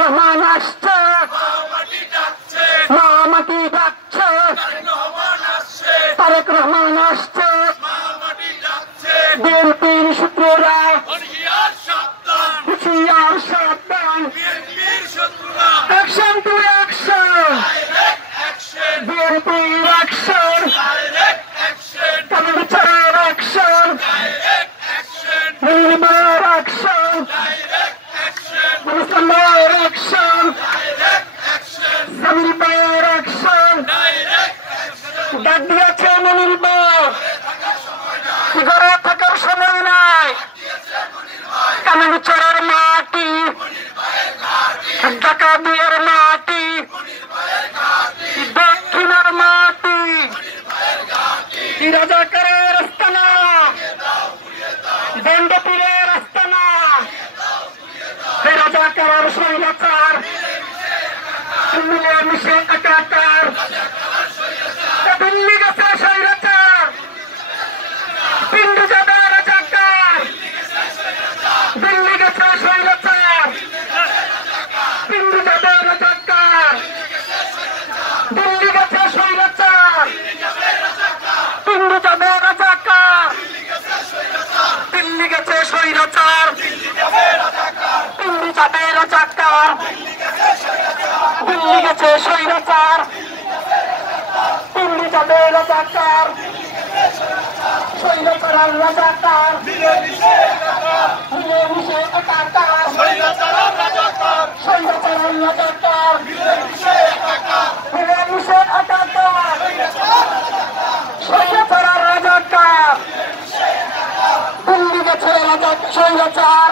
রহমান আসছে, মা মাটি ডাকছে, তারেক রহমান আসছে, বিএনপির সূত্ররা হুঁশিয়ার সাবধান, অ্যাকশন টু অ্যাকশন, বিএনপির অ্যাকশন, কামারুচারের অ্যাকশন, নির্মলের অ্যাকশন, মুসলমানের অ্যাকশন, সামিল ভাইয়ের অ্যাকশন, ডাক দিয়েছে মনির ভাই, ঘরে থাকার সময় নাই, কামারুচারের মাটি, ঢাকা বিয়ের মাটি, দক্ষিণের মাটি, রাজাকারের আস্তানা, বন্ডপুরের আস্তানা, রাজাকারের স্বৈরাচার, মিলেমিশে একাকার, দিল্লি গেছে স্বৈরাচার, পিন্ডু যাবে রাজাকার, দিল্লি গেছে স্বৈরাচার, পিন্ডু যাবে রাজাকার, দিল্লি গেছে স্বৈরাচার, পিন্ডু যাবে রাজাকার, দিল্লি গেছে স্বৈরাচার, পিন্ডু যাবে রাজাকার, দিল্লি গেছে স্বৈরাচার, পিন্ডু যাবে রাজাকার, স্বৈরাচার আর রাজাকার মিলেমিশে একাকার, স্বৈরাচার আর রাজাকার মিলেমিশে একাকার, স্বৈরাচার আর রাজাকার, দিল্লি গেছে স্বৈরাচার,